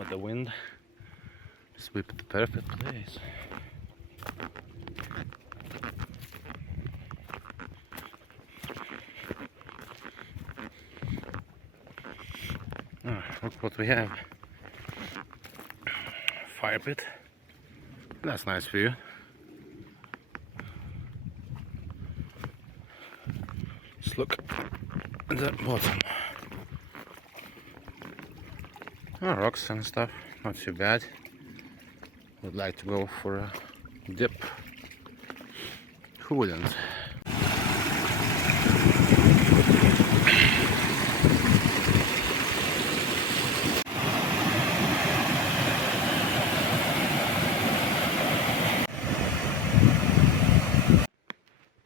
not the wind. Sweep at the perfect place. Oh, look what we have. Fire pit. That's nice view. Just look at the bottom. Oh, rocks and stuff, not too bad. Would like to go for a dip. Who wouldn't?